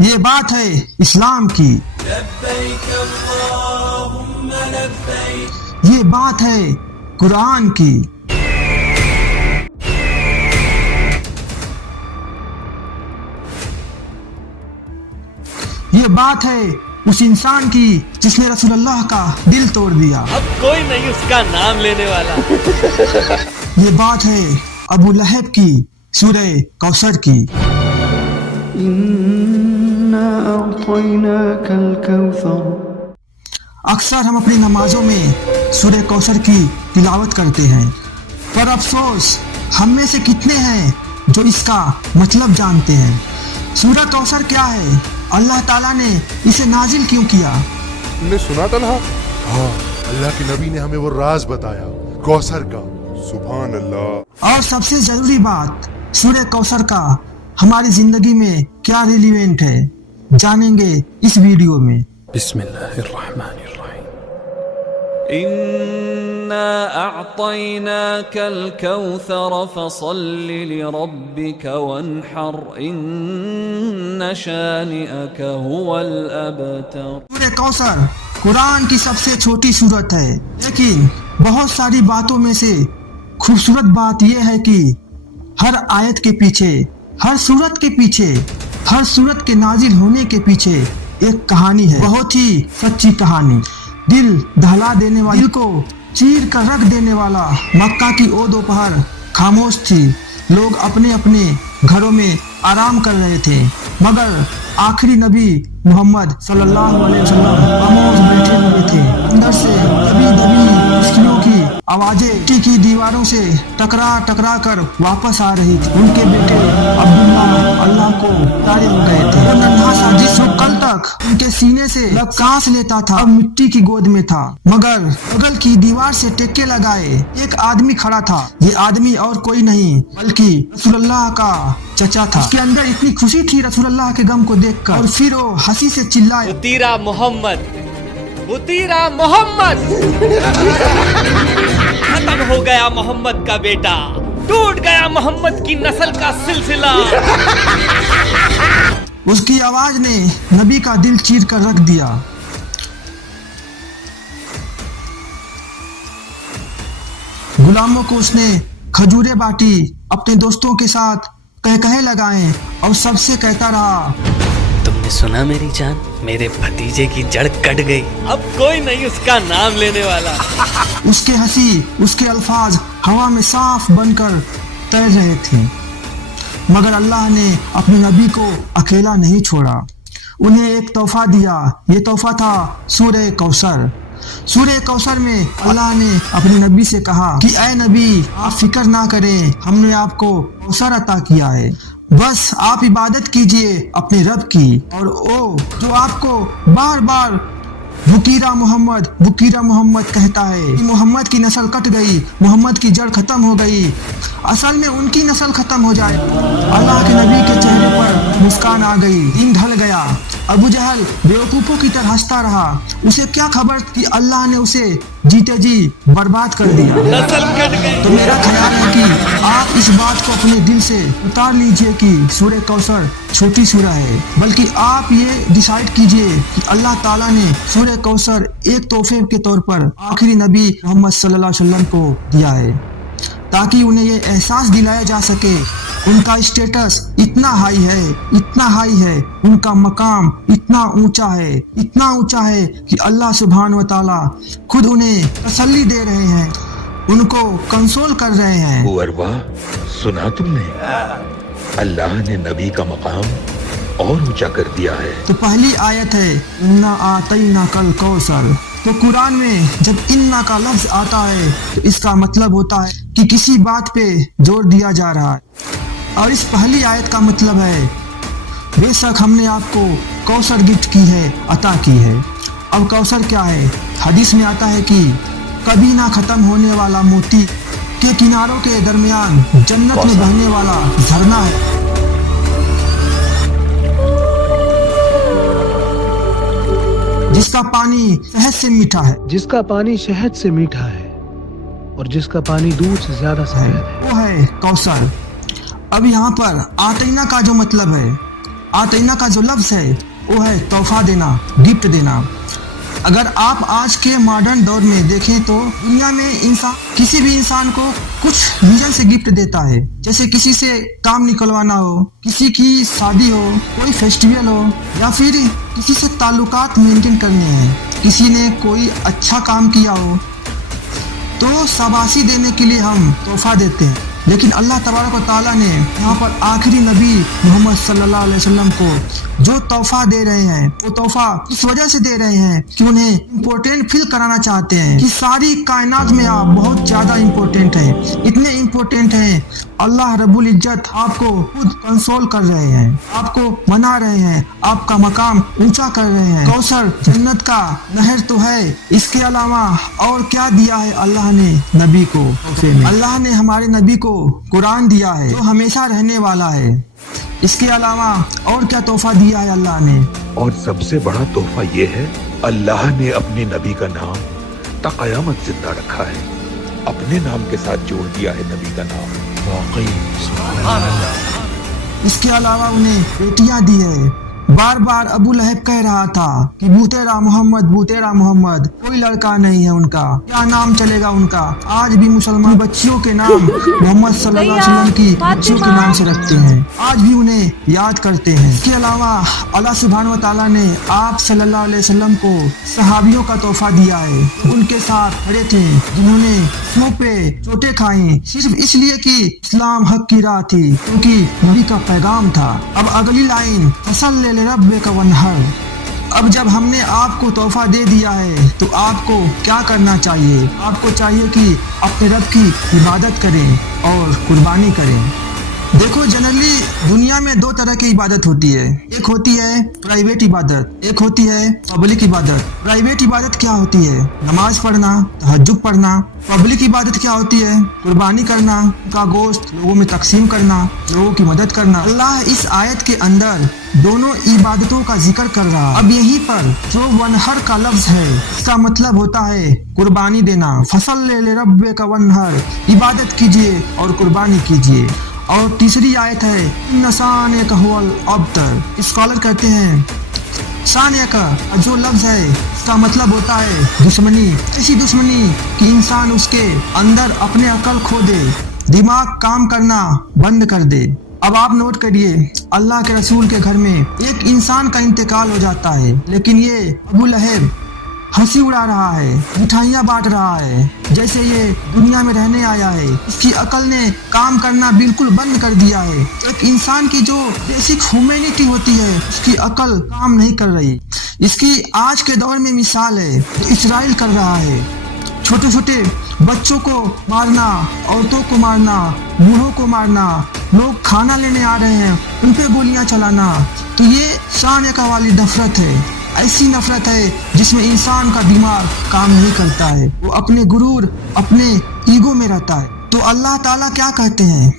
یہ بات ہے اسلام کی، یہ بات ہے قرآن کی، یہ بات ہے اس انسان کی جس نے رسول اللہ کا دل توڑ دیا، اب کوئی نہیں اس کا نام لینے والا۔ یہ بات ہے ابو لہب کی سورہ کوثر کی۔ إنا أعطيناك الكوثر۔ اکثر ہم اپنی نمازوں میں سورہ کوثر کی تلاوت کرتے ہیں، پر افسوس ہم میں سے کتنے ہیں جو اس کا مطلب جانتے ہیں؟ سورہ کوثر کیا ہے؟ اللہ تعالیٰ نے اسے نازل کیوں کیا؟ تم نے سنا طلحہ؟ ہاں، اللہ کے نبی نے ہمیں وہ راز بتایا کوثر کا۔ سبحان اللہ۔ اور سب سے ضروری بات، سورہ کوثر کا ہماری زندگی میں کیا ریلیونٹ ہے، جانیں گے اس ویڈیو میں۔ بسم اللہ الرحمن الرحیم۔ إنا أعطيناك الكوثر فصل لربك وانحر إن شانئك هو الأبتر۔ سورہ کوثر قرآن کی سب سے چھوٹی سورت ہے، لیکن بہت ساری باتوں میں سے خوبصورت بات یہ ہے کہ ہر آیت کے پیچھے، ہر سورت کے پیچھے، ہر سورت کے نازل ہونے کے پیچھے ایک کہانی ہے، بہت ہی سچی کہانی، دل دہلا دینے والی، دل کو چیر کر رکھ دینے والا۔ مکہ کی او دوپہر خاموش تھی، لوگ اپنے اپنے گھروں میں آرام کر رہے تھے، مگر آخری نبی محمد صلی اللہ علیہ وسلم خاموش بیٹھے ہوئے تھے۔ اندر سے دبی دبی مشکلوں کی آوازیں مٹی کی دیواروں سے ٹکرا ٹکرا کر واپس آ رہی تھی۔ ان کے بیٹے عبداللہ اللہ کو پیارے ہو گئے تھے۔ وہ ننھا سا جس کو کل تک ان کے سینے سے سانس لیتا تھا، اب مٹی کی گود میں تھا، مگر بغل کی دیوار سے ٹیکے لگائے ایک آدمی کھڑا تھا۔ یہ آدمی اور کوئی نہیں بلکہ رسول اللہ کا چچا تھا۔ اس کے اندر اتنی خوشی تھی رسول اللہ کے غم کو دیکھ کر، اور پھر وہ ہنسی سے چلائے، اتیرا محمد، اتیرا محمد، ختم ہو گیا محمد کا بیٹا، ٹوٹ گیا محمد کی نسل کا سلسلہ۔ اس کی آواز نے نبی کا دل چیر کر رکھ دیا۔ غلاموں کو اس نے کھجوریں بانٹی، اپنے دوستوں کے ساتھ کہے لگائیں، اور سب سے کہتا رہا، تم نے سنا میری جان، میرے بھتیجے کی جڑ کٹ گئی، اب کوئی نہیں اس کا نام لینے والا۔ اس کے ہنسی، اس کے الفاظ ہوا میں صاف بن کر تیر رہے تھے، مگر اللہ نے اپنے نبی کو اکیلا نہیں چھوڑا، انہیں ایک تحفہ دیا۔ یہ تحفہ تھا سورہ کوثر۔ سورہ کوثر میں اللہ نے اپنے نبی سے کہا کہ اے نبی، آپ فکر نہ کریں، ہم نے آپ کو کوثر عطا کیا ہے، بس آپ عبادت کیجئے اپنے رب کی، اور او جو آپ کو بار بار وکیرا محمد، وکیرا محمد کہتا ہے، محمد کی نسل کٹ گئی، محمد کی جڑ ختم ہو گئی، اصل میں ان کی نسل ختم ہو جائے۔ اللہ کے نبی کے چہرے پر مسکان آ گئی، دن ڈھل گیا۔ ابو جہل بیوقوفوں کی طرح ہنستا رہا، اسے کیا خبر کہ اللہ نے اسے جیتے جی برباد کر دیا۔ نسل کٹ گئی۔ تو میرا خیال ہے کہ آپ اس بات کو اپنے دل سے اتار لیجئے کہ سورہ کوثر چھوٹی سورہ ہے، بلکہ آپ یہ ڈیسائیڈ کیجئے کہ اللہ تعالیٰ نے سورہ کوثر ایک تحفے کے طور پر آخری نبی محمد صلی اللہ علیہ وسلم کو دیا ہے، تاکہ انہیں یہ احساس دلایا جا سکے ان کا اسٹیٹس اتنا ہائی ہے، اتنا ہائی ہے، ان کا مقام اتنا اونچا ہے، اتنا اونچا ہے کہ اللہ سبحانہ و تعالیٰ خود انہیں تسلی دے رہے ہیں، ان کو کنسول کر رہے ہیں۔ اروا، سنا تم نے؟ اللہ نے نبی کا مقام اور اونچا کر دیا ہے۔ تو پہلی آیت ہے انا اعطیناک الکوثر۔ تو قرآن میں جب انا کا لفظ آتا ہے تو اس کا مطلب ہوتا ہے کہ کسی بات پہ زور دیا جا رہا ہے، اور اس پہلی آیت کا مطلب ہے بے شک ہم نے آپ کو کوثر گفٹ کی ہے، عطا کی ہے۔ اب کوثر کیا ہے؟ حدیث میں آتا ہے کہ کبھی نہ ختم ہونے والا موتی کے کناروں کے درمیان جنت میں بہنے والا جھرنا ہے۔ جس کا پانی شہد سے میٹھا ہے، جس کا پانی شہد سے میٹھا ہے، اور جس کا پانی دودھ سے زیادہ سفید ہے، وہ ہے کوثر۔ اب یہاں پر آتینا کا جو مطلب ہے आतैना का जो लफ्ज है वो है तोहफा देना, गिफ्ट देना। अगर आप आज के मॉडर्न दौर में देखें तो दुनिया में इंसान किसी भी इंसान को कुछ रीजन से गिफ्ट देता है, जैसे किसी से काम निकलवाना हो, किसी की शादी हो, कोई फेस्टिवल हो, या फिर किसी से ताल्लुकात मेंटेन करने हैं, किसी ने कोई अच्छा काम किया हो तो शाबाशी देने के लिए हम तोहफा देते हैं। लेकिन अल्लाह तबारक व तआला ने यहाँ पर आखिरी नबी मोहम्मद सल्लल्लाहु अलैहि वसल्लम को जो तोहफा दे रहे हैं वो तोहफा इस वजह से दे रहे हैं कि उन्हें इम्पोर्टेंट फील कराना चाहते हैं कि सारी कायनात में आप बहुत ज्यादा इम्पोर्टेंट हैं, इतने इम्पोर्टेंट हैं। अल्लाह रब्बुल इज्जत आपको खुद कंसोल कर रहे हैं, आपको मना रहे हैं, आपका मकाम ऊंचा कर रहे हैं। कौसर जन्नत का नहर तो है, इसके अलावा और क्या दिया है अल्लाह ने नबी को तोहफे में? अल्लाह ने हमारे नबी को कुरान दिया है जो हमेशा रहने वाला है। इसके अलावा और क्या तोहफा दिया है अल्लाह ने? और सबसे बड़ा तोहफा ये है, अल्लाह ने अपने नबी का नाम ता क़यामत जिंदा रखा है, अपने नाम के साथ जोड़ दिया है नबी का नाम। इसके अलावा उन्हें बेटियां दी है। बार बार अबू लहब कह रहा था कि बूतेरा मोहम्मद, कोई लड़का नहीं है उनका, क्या नाम चलेगा उनका। आज भी मुसलमान बच्चियों के नाम मोहम्मद सल्लल्लाहु अलैहि वसल्लम की बच्चियों के नाम से रखते हैं, आज भी उन्हें याद करते हैं। इसके अलावा अल्लाह सुब्हानहु व तआला ने आप सल्लल्लाहु अलैहि वसल्लम को सहाबियों का तोहफा दिया है, उनके साथ खड़े थे, जिन्होंने मुंह पे चोटें खाई सिर्फ इसलिए कि इस्लाम हक की राह थी, क्योंकि नबी का पैगाम था। अब अगली लाइन, फसल ले रब्बे का वनहर। अब जब हमने आपको तोहफा दे दिया है तो आपको क्या करना चाहिए? आपको चाहिए कि अपने रब की इबादत करें और कुर्बानी करें। देखो, जनरली दुनिया में दो तरह की इबादत होती है, एक होती है प्राइवेट इबादत, एक होती है पब्लिक इबादत। प्राइवेट इबादत क्या होती है? नमाज पढ़ना, तहज्जुद पढ़ना। पब्लिक इबादत क्या होती है? कुर्बानी करना, उनका गोश्त लोगों में तकसीम करना, लोगों की मदद करना। अल्लाह इस आयत के अंदर दोनों इबादतों का जिक्र कर रहा। अब यहीं पर जो वनहर का लफ्ज है, इसका मतलब होता है कुर्बानी देना। फसल ले रब्बे का वनहर, इबादत कीजिए और कुर्बानी कीजिए। और तीसरी आयत है इन्नसाने का हुवल अब्तर। स्कॉलर कहते हैं सानिया का जो लफ्ज है इसका मतलब होता है दुश्मनी, ऐसी दुश्मनी कि इंसान उसके अंदर अपने अकल खो दे, दिमाग काम करना बंद कर दे। अब आप नोट करिए, अल्लाह के रसूल के घर में एक इंसान का इंतकाल हो जाता है, लेकिन ये अबू लहब हंसी उड़ा रहा है, मिठाइयाँ बांट रहा है, जैसे ये दुनिया में रहने आया है। इसकी अकल ने काम करना बिल्कुल बंद कर दिया है। एक इंसान की जो बेसिक ह्यूमैनिटी होती है, उसकी अकल काम नहीं कर रही। इसकी आज के दौर में मिसाल है जो इजराइल कर रहा है। छोटे छोटे बच्चों को मारना, औरतों को मारना, बूढ़ों को मारना, लोग खाना लेने आ रहे हैं उन पे गोलियां चलाना। तो ये शानिका वाली नफरत है, ऐसी नफरत है जिसमें इंसान का दिमाग काम नहीं करता है, वो अपने गुरूर, अपने ईगो में रहता है। तो अल्लाह ताला क्या कहते हैं?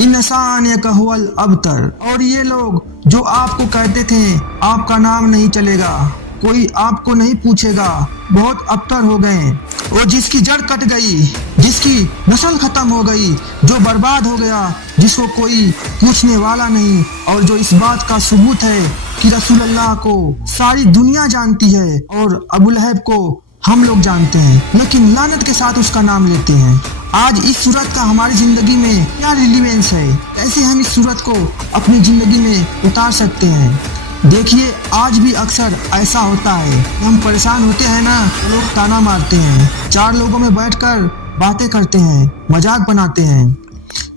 इन्सान का हुवल अबतर। और ये लोग जो आपको कहते थे आपका नाम नहीं चलेगा, कोई आपको नहीं पूछेगा, बहुत अबतर हो गए। वो जिसकी जड़ कट गई, जिसकी नस्ल खत्म हो गई, जो बर्बाद हो गया, जिसको कोई पूछने वाला नहीं, और जो इस बात का सबूत है कि रसूल अल्लाह को सारी दुनिया जानती है और अबू लहब को हम लोग जानते हैं, लेकिन लानत के साथ उसका नाम लेते हैं। आज इस सूरत का हमारी जिंदगी में क्या रिलीवेंस है? कैसे हम इस सूरत को अपनी जिंदगी में उतार सकते हैं? देखिए, आज भी अक्सर ऐसा होता है, हम परेशान होते हैं ना, लोग ताना मारते हैं, चार लोगों में बैठकर बातें करते हैं, मजाक बनाते हैं।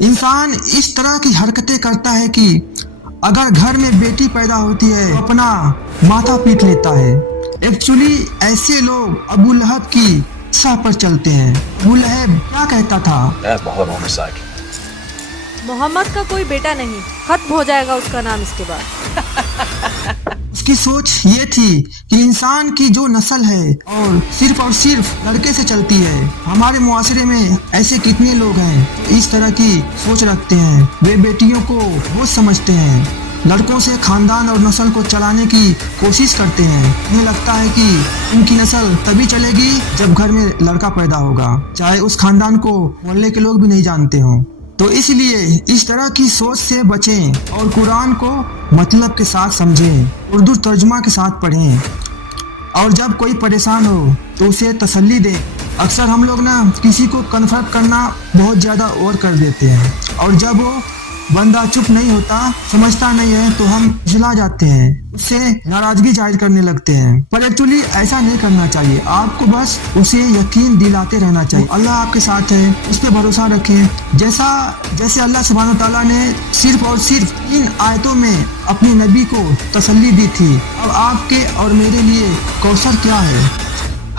इंसान इस तरह की हरकतें करता है कि अगर घर में बेटी पैदा होती है तो अपना माथा पीट लेता है। एक्चुअली ऐसे लोग अबू लहब की सह पर चलते हैं। अबू लहब क्या कहता था? मोहम्मद का कोई बेटा नहीं, खत्म हो जाएगा उसका नाम इसके बाद। उसकी सोच ये थी कि इंसान की जो नस्ल है और सिर्फ लड़के से चलती है। हमारे मुआशरे में ऐसे कितने लोग हैं इस तरह की सोच रखते हैं। वे बेटियों को बोझ समझते हैं, लड़कों से खानदान और नस्ल को चलाने की कोशिश करते हैं। उन्हें लगता है कि उनकी नस्ल तभी चलेगी जब घर में लड़का पैदा होगा, चाहे उस खानदान को मोहल्ले के लोग भी नहीं जानते हों। तो इसलिए इस तरह की सोच से बचें और कुरान को मतलब के साथ समझें, उर्दू तर्जुमा के साथ पढ़ें और जब कोई परेशान हो तो उसे तसल्ली दें। अक्सर हम लोग ना किसी को कन्फर्ट करना बहुत ज़्यादा ओवर कर देते हैं और जब वो बंदा चुप नहीं होता, समझता नहीं है, तो हम झुला जाते हैं, उससे नाराजगी जाहिर करने लगते हैं। पर एक्चुअली ऐसा नहीं करना चाहिए। आपको बस उसे यकीन दिलाते रहना चाहिए, अल्लाह आपके साथ है, उस पर भरोसा रखें। जैसे अल्लाह सुब्हानो तआला ने सिर्फ और सिर्फ 3 आयतों में अपने नबी को तसल्ली दी थी, अब आपके और मेरे लिए कौसर क्या है?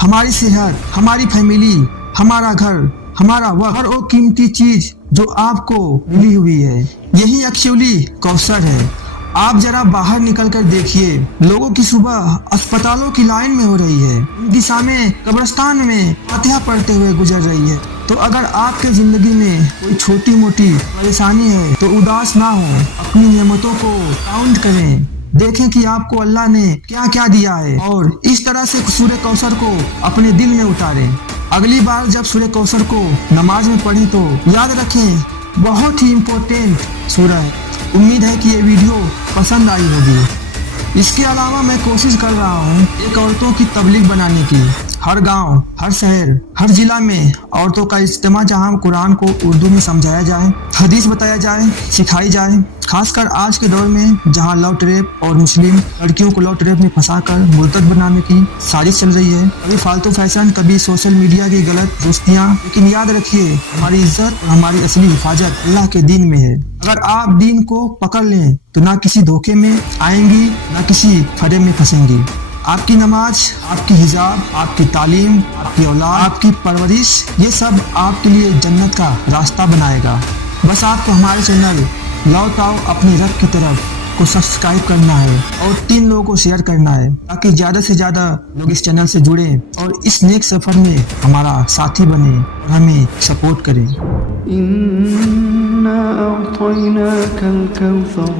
हमारी सेहत, हमारी फैमिली, हमारा घर, हमारा वक्त, हर वो कीमती चीज जो आपको मिली हुई है, यही एक्चुअली कौसर है। आप जरा बाहर निकल कर देखिए, लोगों की सुबह अस्पतालों की लाइन में हो रही है, दिशा में कब्रिस्तान में फातिहा पढ़ते हुए गुजर रही है। तो अगर आपके जिंदगी में कोई छोटी मोटी परेशानी है तो उदास ना हो, अपनी नेमतों को काउंट करें, देखें कि आपको अल्लाह ने क्या क्या दिया है और इस तरह से सूरह कौसर को अपने दिल में उतारें। अगली बार जब सूरह कौसर को नमाज में पढ़ें तो याद रखें, बहुत ही इम्पोर्टेंट सूरह है। उम्मीद है कि ये वीडियो पसंद आई होगी। इसके अलावा मैं कोशिश कर रहा हूँ एक औरतों की तबलीग बनाने की। हर गांव, हर शहर, हर जिला में औरतों का इज्तिमा, जहां कुरान को उर्दू में समझाया जाए, हदीस बताया जाए, सिखाई जाए। खासकर आज के दौर में जहां लव ट्रैप और मुस्लिम लड़कियों को लव ट्रैप में फंसाकर मुर्तद बनाने की साजिश चल रही है। कभी फालतू फैशन, कभी सोशल मीडिया की गलत दोस्तियां। लेकिन याद रखिए, हमारी इज्जत और हमारी असली हिफाजत अल्लाह के दीन में है। अगर आप दीन को पकड़ लें तो ना किसी धोखे में आएंगी, ना किसी फरे में फंसेंगी। आपकी नमाज, आपकी हिजाब, आपकी तालीम, आपकी औलाद, आपकी परवरिश, ये सब आपके लिए जन्नत का रास्ता बनाएगा। बस आपको हमारे चैनल लौट आओ अपने रब की तरफ को सब्सक्राइब करना है और 3 लोगों को शेयर करना है, ताकि ज़्यादा से ज़्यादा लोग इस चैनल से जुड़ें और इस नेक सफ़र में हमारा साथी बने और हमें सपोर्ट करें। إنا أعطيناك الكوثر